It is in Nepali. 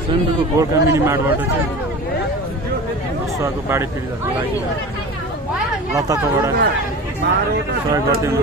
सिन्धुको गोर्खा मिनी मार्टबाट चाहिँ स्वाको बाढी पीडितहरूको लागि लताकोबाट सहयोग गरिदिनु